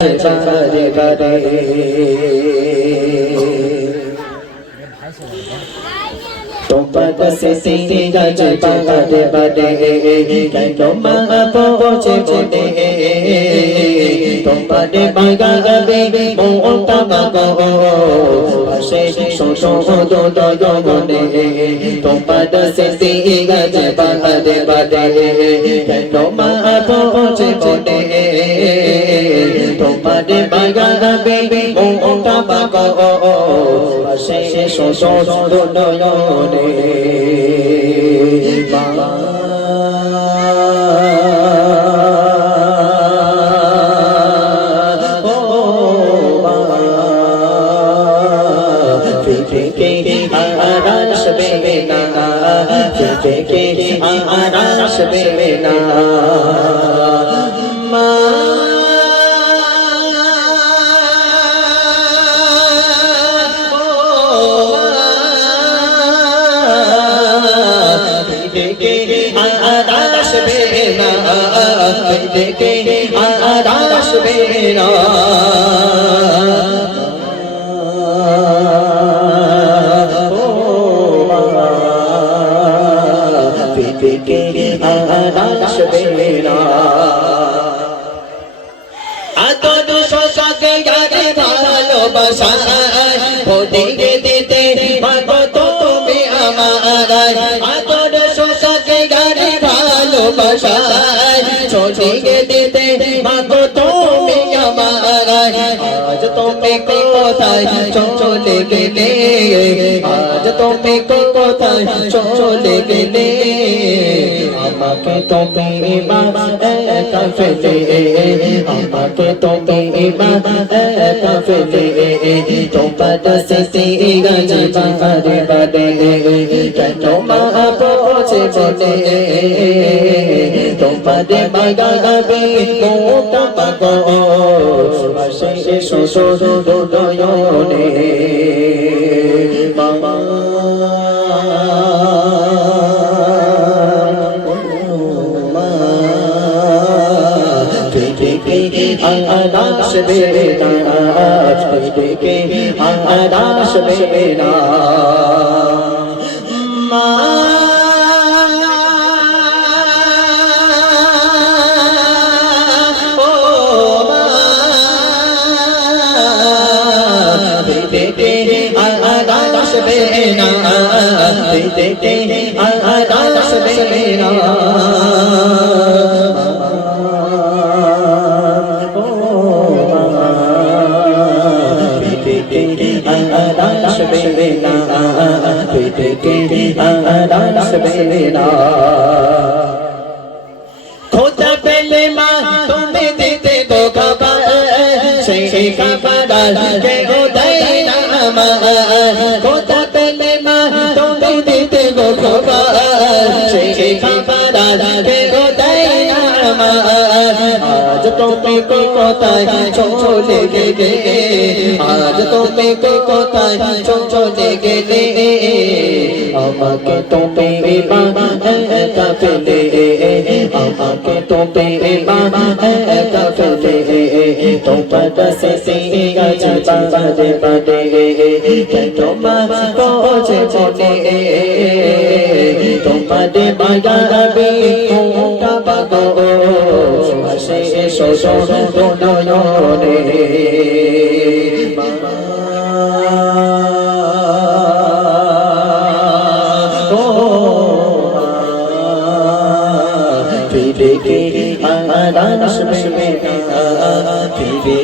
বারে বারে তোমার সে সিং গাছ বারে বারে কেন মা পৌঁছে তোমার বাগা গাবে মোটা বাগো ভাসে শোষো দোদয় গনে তোমার সে সিং বারে বারে কেন মা পৌঁছে বনে তোমার বাগা গাবে মোটা বাগো ভাসে শোষো দোদয় দেখে আর আসবে না দেখে আর আসবে না দেখে আর আসবে না আতর শশাকে গারে ভালোবাসা ভোটিকে দিতে মাগো তুমি আমার আতর শশাকে গারে ভালোবাসা ছোটিকে দিতে মাগো তুমি আমার আজ তুমি কোথায় চলে কোথায় চলে গেলে আমাকে তুমি বাবা একা ফেলে আমাকে তুমি বাবা একা ফেলে তোমার সে গাছ বারে বারে কেন পৌঁছে বলে তোমার বাগা গাবে মোটা বাগো আসে শোষো দোদয়নে আদাস বেনা দেখে আদাস বেনা মা ও মা দেখে আদাস বেনা দেখে আদাস বেনা খোদা পেলে মা, তুমি দিতে গো খাবার সেই খাবার কে ও দেয় না আমার খোদা পেলে মা, তুমি দিতে গো খাবার সেই খাবার কে ও দেয় না আমার আজ তুমি কোথায় চলে গেলে? আজ তুমি আমাকে তুমি বাবা একা ফেলে আমাকে তুমি বাবা একা ফেলে তোমার শোষো নয়নে। ফিরে গে আরাস মেরে ফিরে